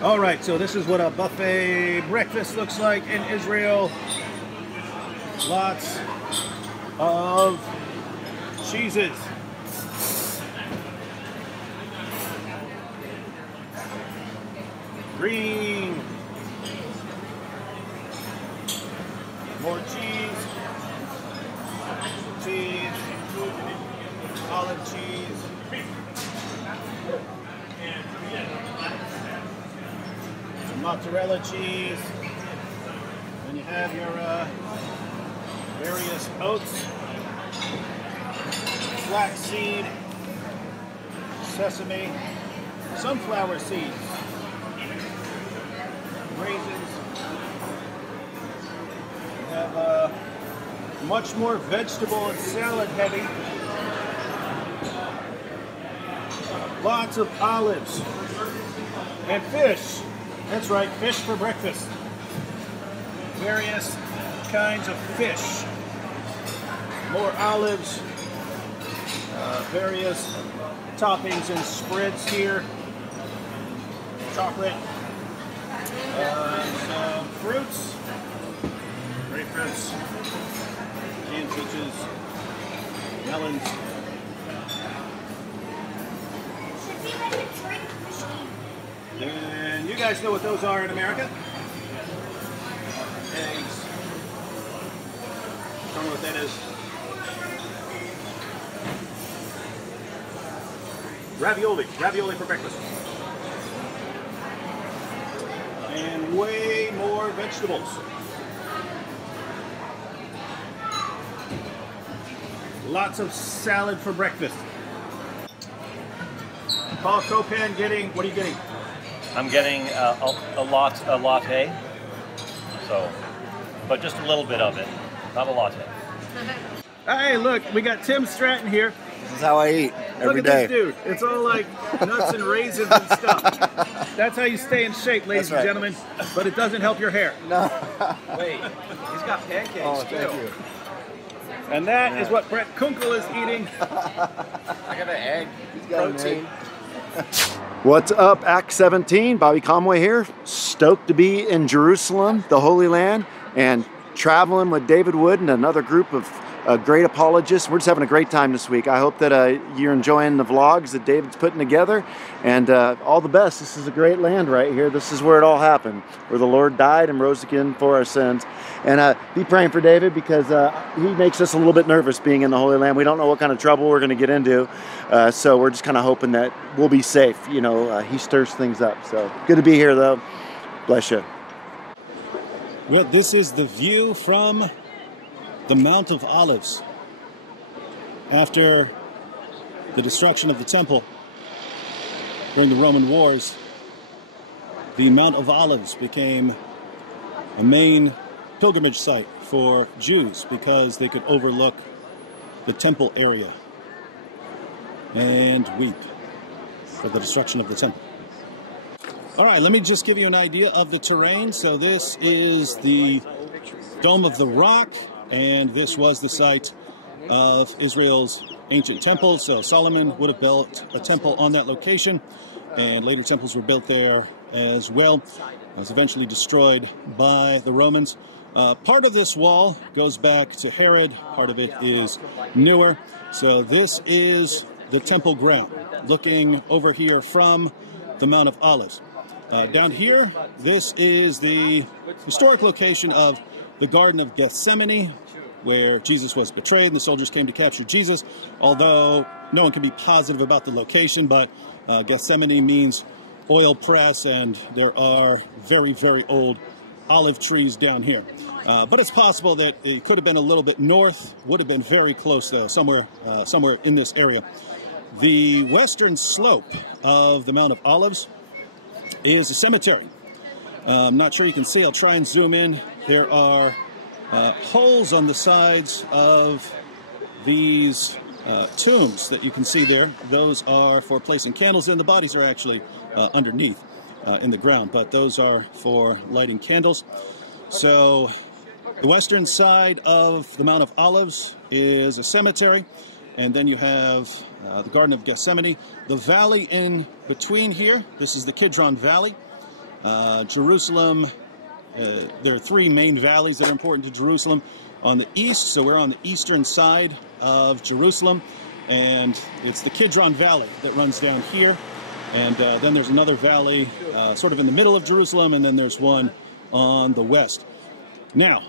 All right, so this is what a buffet breakfast looks like in Israel. Lots of cheeses. Green. More cheese. Cheese. Olive cheese. Some mozzarella cheese. Then you have your various oats, flaxseed, sesame, sunflower seeds, raisins. We have much more vegetable and salad heavy. Lots of olives and fish. That's right, fish for breakfast. Various kinds of fish. More olives. Various toppings and spreads here. Chocolate. Some fruits. Grapefruits. And peaches. Melons. And you guys know what those are in America? Eggs. Don't know what that is. Ravioli. Ravioli for breakfast. And way more vegetables. Lots of salad for breakfast. Paul Copan getting, what are you getting? I'm getting a latte, so, but just a little bit of it, not a latte. Hey, look, we got Tim Stratton here. This is how I eat every day. Look at this dude. It's all like nuts and raisins and stuff. That's how you stay in shape, ladies and gentlemen, but it doesn't help your hair. No. Wait, he's got pancakes too. Thank you. And that is what Brett Kunkel is eating. I got an egg. He's got Protein. What's up, Act 17? Bobby Conway here. Stoked to be in Jerusalem, the Holy Land, and traveling with David Wood and another group of great apologists. We're just having a great time this week. I hope that you're enjoying the vlogs that David's putting together, and all the best. This is a great land right here. This is where it all happened, where the Lord died and rose again for our sins. And be praying for David, because he makes us a little bit nervous being in the Holy Land. We don't know what kind of trouble we're going to get into, so we're just kind of hoping that we'll be safe. You know, he stirs things up. So good to be here, though. Bless you. Well, this is the view from the Mount of Olives. After the destruction of the temple during the Roman wars, the Mount of Olives became a main pilgrimage site for Jews because they could overlook the temple area and weep for the destruction of the temple. All right, let me just give you an idea of the terrain. So this is the Dome of the Rock, and this was the site of Israel's ancient temple. So Solomon would have built a temple on that location, and later temples were built there as well. It was eventually destroyed by the Romans. Part of this wall goes back to Herod, part of it is newer. So this is the temple ground, looking over here from the Mount of Olives. Down here, this is the historic location of the Garden of Gethsemane, where Jesus was betrayed and the soldiers came to capture Jesus, although no one can be positive about the location, but Gethsemane means oil press, and there are very, very old olive trees down here. But it's possible that it could have been a little bit north, would have been very close though, somewhere in this area. The western slope of the Mount of Olives is a cemetery. I'm not sure you can see, I'll try and zoom in. There are holes on the sides of these tombs that you can see there. Those are for placing candles in. The bodies are actually underneath in the ground, but those are for lighting candles. So the western side of the Mount of Olives is a cemetery, and then you have the Garden of Gethsemane. The valley in between here, this is the Kidron Valley, Jerusalem, there are three main valleys that are important to Jerusalem. On the east, so we're on the eastern side of Jerusalem, and it's the Kidron Valley that runs down here. And then there's another valley sort of in the middle of Jerusalem, and then there's one on the west. Now,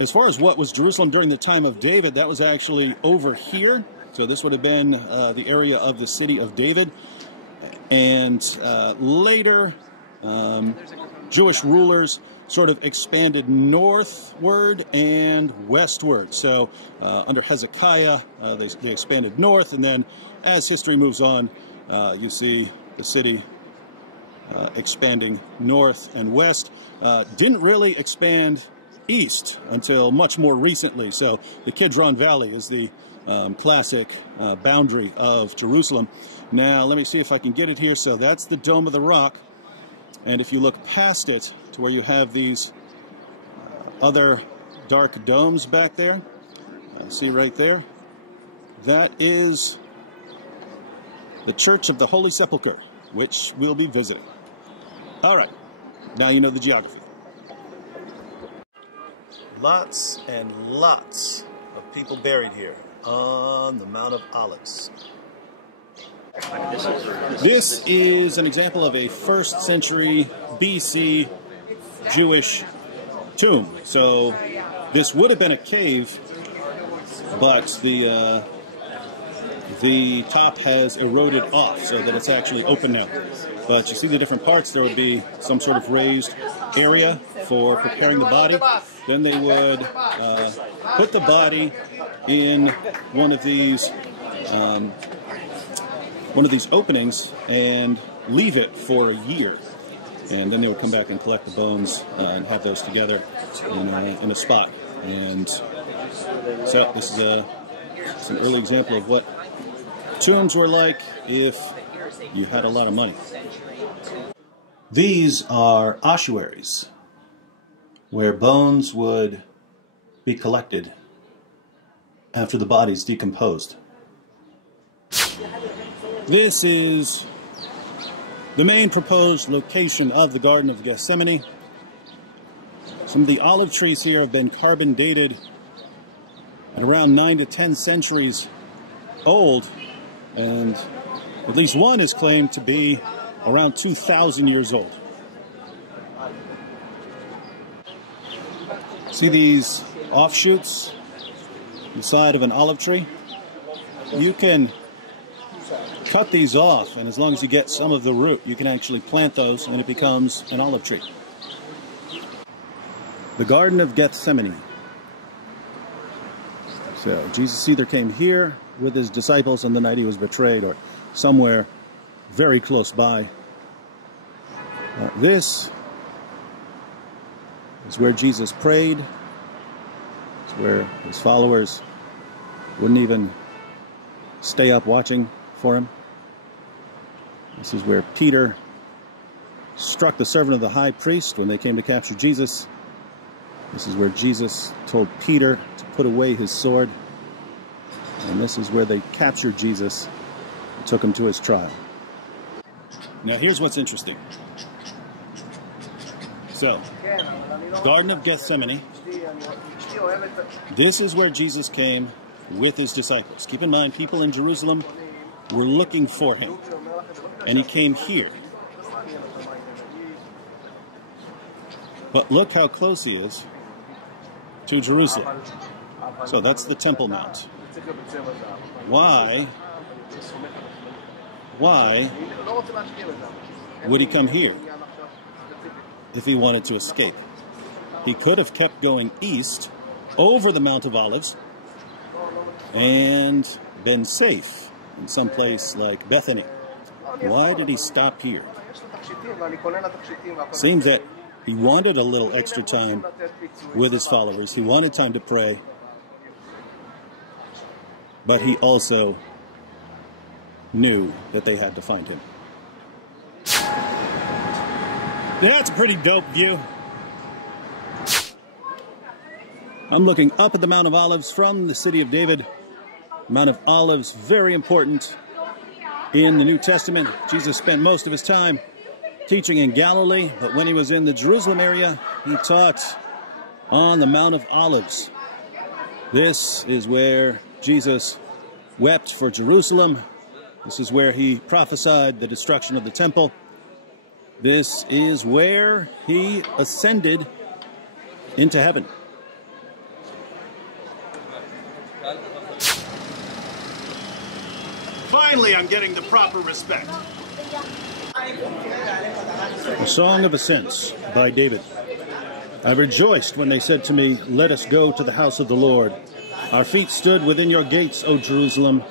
as far as what was Jerusalem during the time of David, that was actually over here. So this would have been the area of the city of David. And later, Jewish rulers sort of expanded northward and westward. So under Hezekiah, they expanded north, and then as history moves on, you see the city expanding north and west. Didn't really expand east until much more recently. So the Kidron Valley is the classic boundary of Jerusalem. Now let me see if I can get it here. So that's the Dome of the Rock. And if you look past it to where you have these other dark domes back there, see right there, that is the Church of the Holy Sepulchre, which we'll be visiting. All right, now you know the geography. Lots and lots of people buried here on the Mount of Olives. This is an example of a 1st century BC Jewish tomb. So this would have been a cave, but the top has eroded off so that it's actually open now. But you see the different parts. There would be some sort of raised area for preparing the body. Then they would put the body in one of these openings and leave it for a year. And then they would come back and collect the bones and have those together in a spot. And so this is an early example of what tombs were like if you had a lot of money. These are ossuaries, where bones would be collected after the body's decomposed. This is the main proposed location of the Garden of Gethsemane. Some of the olive trees here have been carbon dated at around 9 to 10 centuries old, and at least one is claimed to be around 2,000 years old. See these offshoots on the side of an olive tree? You can cut these off, and as long as you get some of the root, you can actually plant those and it becomes an olive tree. The Garden of Gethsemane. So Jesus either came here with his disciples on the night he was betrayed, or somewhere very close by. This is where Jesus prayed. It's where his followers wouldn't even stay up watching for him. This is where Peter struck the servant of the high priest when they came to capture Jesus. This is where Jesus told Peter to put away his sword. And this is where they captured Jesus and took him to his trial. Now here's what's interesting. So, Garden of Gethsemane. This is where Jesus came with his disciples. Keep in mind, people in Jerusalem were looking for him. And he came here. But look how close he is to Jerusalem. So that's the Temple Mount. Why would he come here if he wanted to escape? He could have kept going east over the Mount of Olives and been safe in some place like Bethany. Why did he stop here? Seems that he wanted a little extra time with his followers. He wanted time to pray. But he also knew that they had to find him. That's a pretty dope view. I'm looking up at the Mount of Olives from the city of David. Mount of Olives, very important in the New Testament. Jesus spent most of his time teaching in Galilee, but when he was in the Jerusalem area, he taught on the Mount of Olives. This is where Jesus wept for Jerusalem. This is where he prophesied the destruction of the temple. This is where he ascended into heaven. Finally, I'm getting the proper respect. A Song of Ascents by David. I rejoiced when they said to me, "Let us go to the house of the Lord." Our feet stood within your gates, O Jerusalem.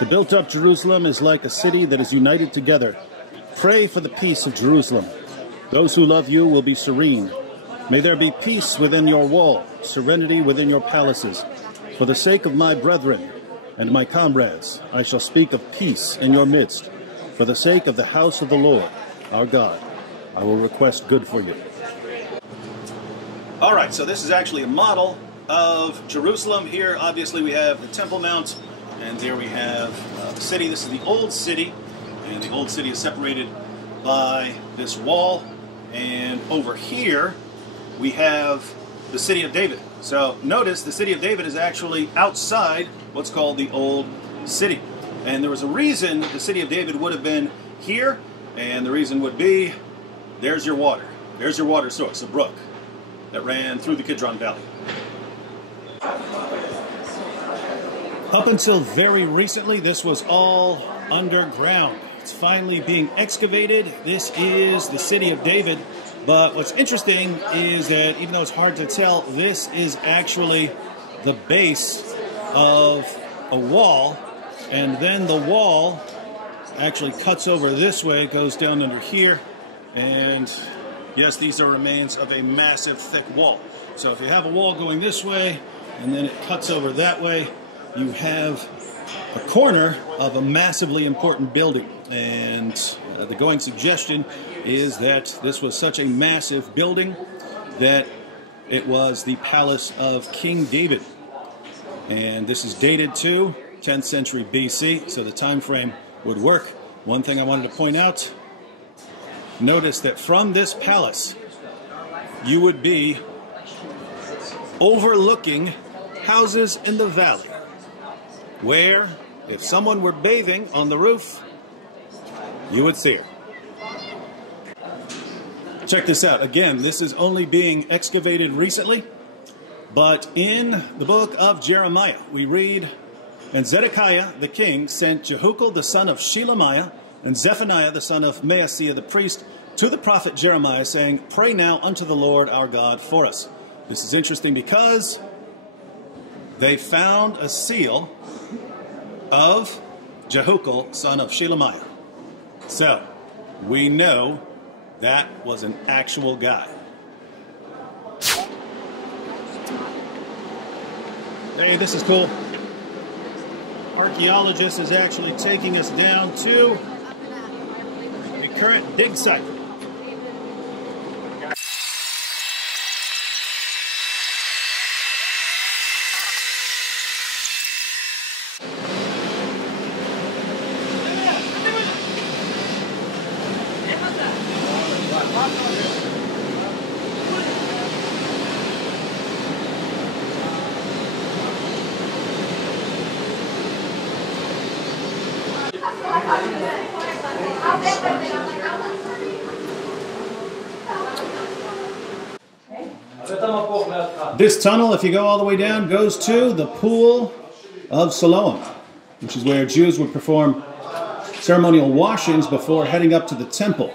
The built-up Jerusalem is like a city that is united together. Pray for the peace of Jerusalem. Those who love you will be serene. May there be peace within your wall, serenity within your palaces. For the sake of my brethren and my comrades, I shall speak of peace in your midst. For the sake of the house of the Lord, our God, I will request good for you. All right, so this is actually a model of Jerusalem. Here, obviously, we have the Temple Mount, and there we have the city. This is the Old City, and the Old City is separated by this wall. And over here, we have the City of David. So notice the City of David is actually outside what's called the Old City. And there was a reason the City of David would have been here, and the reason would be, there's your water. There's your water source, a brook that ran through the Kidron Valley. Up until very recently, this was all underground. It's finally being excavated. This is the City of David. But what's interesting is that even though it's hard to tell, this is actually the base of a wall. And then the wall actually cuts over this way, goes down under here. And yes, these are remains of a massive thick wall. So if you have a wall going this way, and then it cuts over that way, you have a corner of a massively important building. And the going suggestion is that this was such a massive building that it was the palace of King David. And this is dated to 10th century BC, so the time frame would work. One thing I wanted to point out, notice that from this palace, you would be overlooking houses in the valley, where if someone were bathing on the roof, you would see her. Check this out. Again, this is only being excavated recently, but in the book of Jeremiah, we read, "And Zedekiah the king sent Jehucal the son of Shelemiah and Zephaniah the son of Maaseiah the priest to the prophet Jeremiah, saying, Pray now unto the Lord our God for us." This is interesting because they found a seal of Jehucal son of Shelemiah. So, we know that was an actual guy. Hey, this is cool. Archaeologist is actually taking us down to the current dig site. This tunnel, if you go all the way down, goes to the Pool of Siloam, which is where Jews would perform ceremonial washings before heading up to the temple.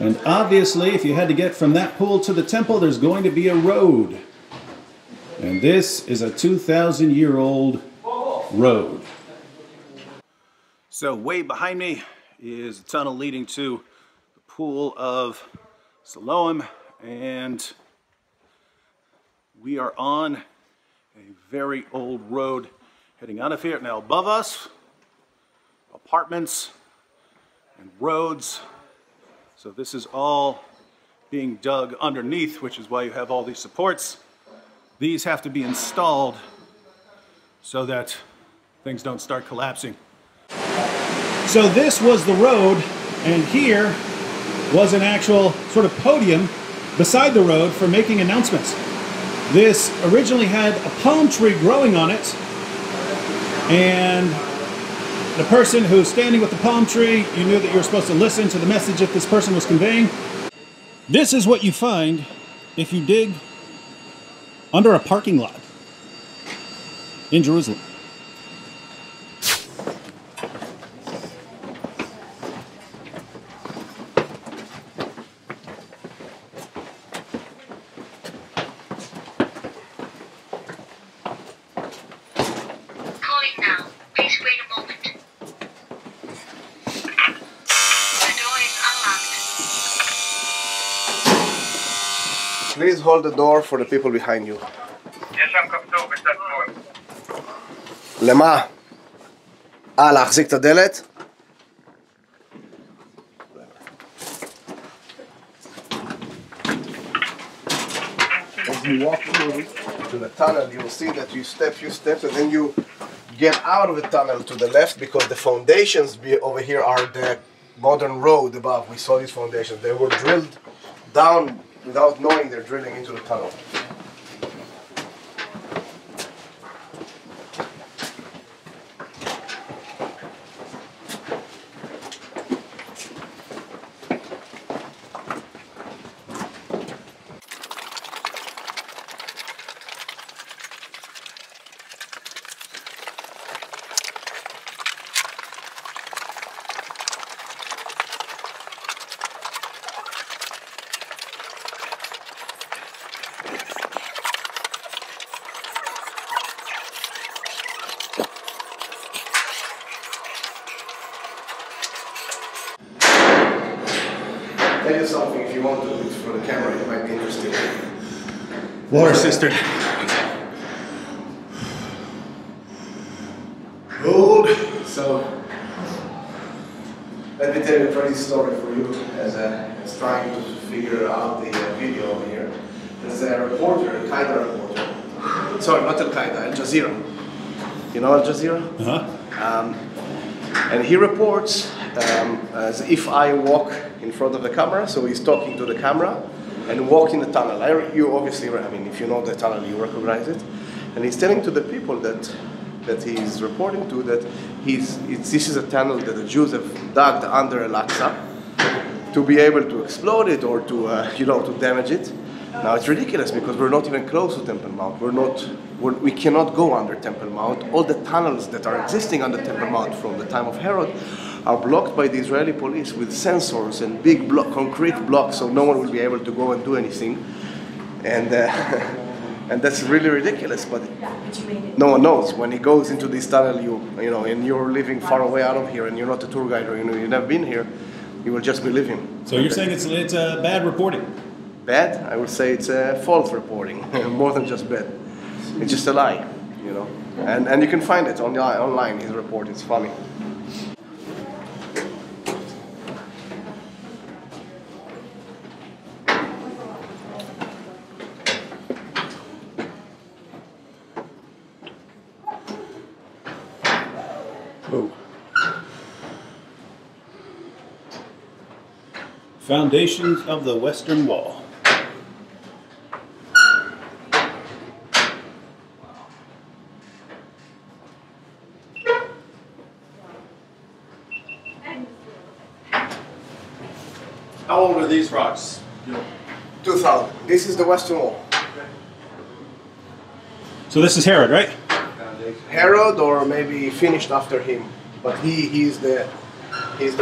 And obviously, if you had to get from that pool to the temple, there's going to be a road. And this is a 2,000-year-old road. So way behind me is a tunnel leading to the Pool of Siloam, and we are on a very old road heading out of here. Now above us, apartments and roads. So this is all being dug underneath, which is why you have all these supports. These have to be installed so that things don't start collapsing. So this was the road, and here was an actual sort of podium beside the road for making announcements. This originally had a palm tree growing on it, and the person who's standing with the palm tree, you knew that you were supposed to listen to the message that this person was conveying. This is what you find if you dig under a parking lot in Jerusalem. Calling now. Please wait a moment. The door is unlocked. Please hold the door for the people behind you. יש שם כפתור בצד שמאל. למה? להחזיק את הדלת? As you walk through to the tunnel, you will see that you step few steps and then you get out of the tunnel to the left, because the foundations over here are the modern road above. We saw these foundations. They were drilled down without knowing they're drilling into the tunnel. Tell you something, if you want to do it for the camera, it might be interesting. Water cistern. Good. So, let me tell you a crazy story for you as trying to figure out the video over here. There's a reporter, Al Qaeda reporter. Sorry, not Al Qaeda, Al Jazeera. You know Al Jazeera? Uh-huh. And he reports as if I walk in front of the camera, so he's talking to the camera and walk in the tunnel. You obviously, I mean, if you know the tunnel, you recognize it. And he's telling to the people that he's reporting to that this is a tunnel that the Jews have dug under Al-Aqsa to be able to explode it or to, to damage it. Now it's ridiculous because we're not even close to Temple Mount. We cannot go under Temple Mount. All the tunnels that are existing under Temple Mount from the time of Herod are blocked by the Israeli police with sensors and big concrete blocks, so no one will be able to go and do anything. And and that's really ridiculous. But no one knows. When he goes into this tunnel, and you're living far away out of here, and you're not a tour guide, or you've never been here, you will just believe him. So you're saying it's bad reporting? Bad? I would say it's false reporting, more than just bad. It's just a lie, And you can find it online, his report. It's funny. Oh. Foundations of the Western Wall. How old are these rocks? 2000. This is the Western Wall. So this is Herod, right? Herod, or maybe finished after him, but he's the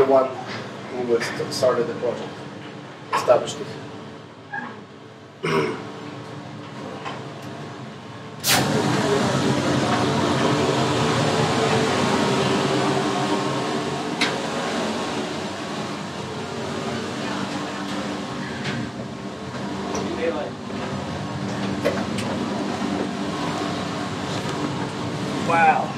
one who started the project, established it. Wow.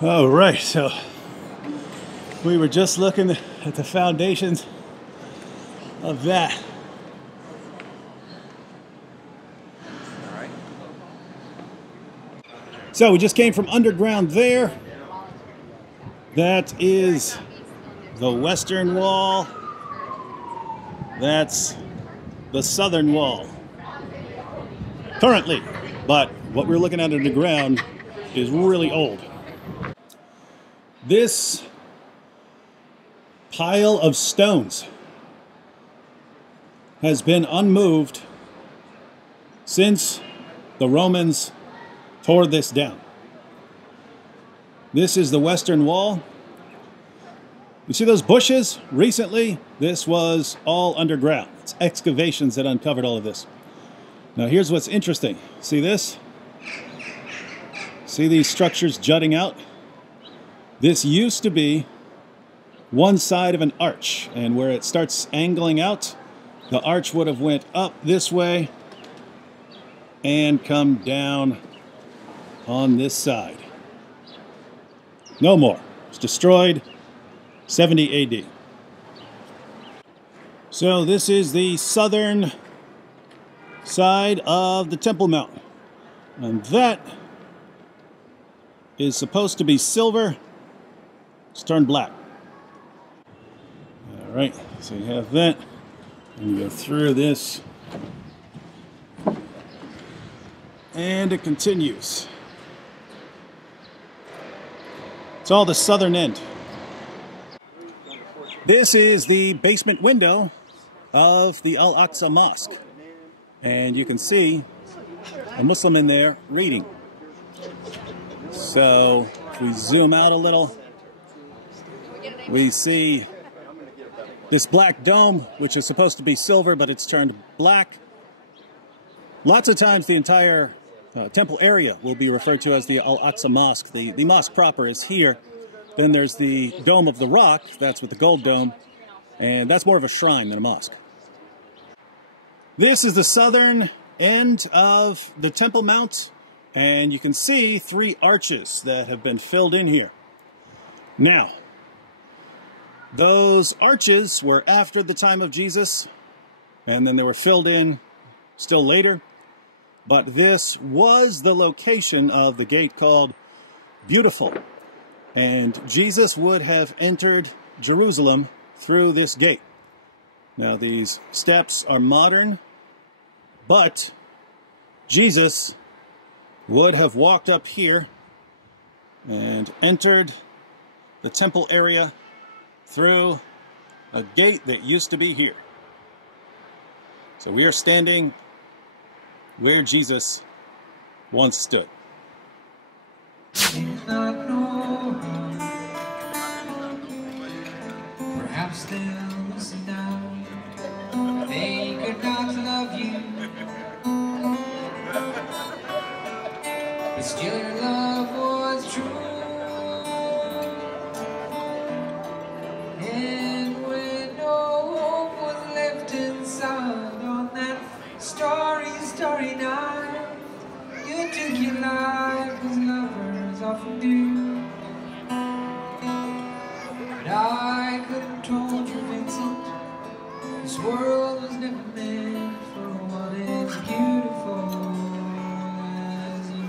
All right, so we were just looking at the foundations of that. So we just came from underground there. That is the western wall. That's the southern wall. Currently, but what we're looking at underground is really old. This pile of stones has been unmoved since the Romans tore this down. This is the western wall. You see those bushes? Recently, this was all underground. It's excavations that uncovered all of this. Now here's what's interesting. See this? See these structures jutting out? This used to be one side of an arch, and where it starts angling out, the arch would have went up this way and come down on this side. No more. It's destroyed 70 AD. So this is the southern side of the Temple Mount. And that is supposed to be silver. It's turned black. All right, so you have that. And you go through this. And it continues. It's all the southern end. This is the basement window of the Al-Aqsa Mosque. And you can see a Muslim in there reading. So if we zoom out a little, we see this black dome, which is supposed to be silver, but it's turned black. Lots of times the entire temple area will be referred to as the Al-Aqsa Mosque. The mosque proper is here. Then there's the Dome of the Rock, that's with the gold dome, and that's more of a shrine than a mosque. This is the southern end of the Temple Mount, and you can see 3 arches that have been filled in here. Now, those arches were after the time of Jesus, and then they were filled in still later. But this was the location of the gate called Beautiful. And Jesus would have entered Jerusalem through this gate. Now these steps are modern, but Jesus would have walked up here and entered the temple area through a gate that used to be here. So we are standing where Jesus once stood. Perhaps they'll listen now. They could not love you, but still your love was true. And when no hope was left inside on that starry, starry night, you took your life as lovers often do. But I could have told you, Vincent, this world was never meant for one as beautiful as you.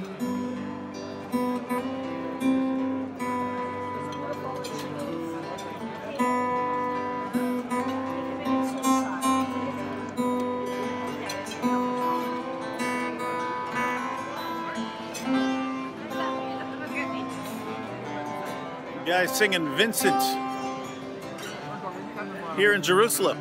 Guys singing Vincent here in Jerusalem.